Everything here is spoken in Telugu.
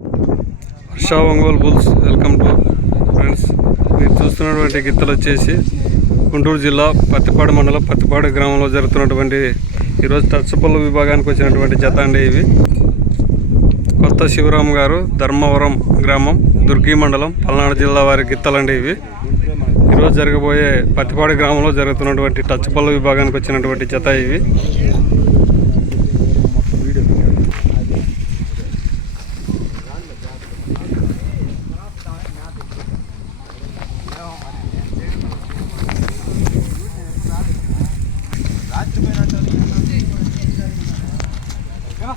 Harsha Ongole bulls welcome to friends. మీరు చూస్తున్నటువంటి గిత్తలు వచ్చేసి గుంటూరు జిల్లా పత్తిపాడు మండలం పత్తిపాడు గ్రామంలో జరుగుతున్నటువంటి ఈరోజు టచ్చపల్లి విభాగానికి వచ్చినటువంటి జత అండి ఇవి. కొత్త శివరాం గారు ధర్మవరం గ్రామం దుర్గి మండలం పల్నాడు జిల్లా వారి గిత్తలండి ఇవి. ఈరోజు జరగబోయే పత్తిపాడు గ్రామంలో జరుగుతున్నటువంటి టచ్చపల్లి విభాగానికి వచ్చినటువంటి జత ఇవి. Yeah.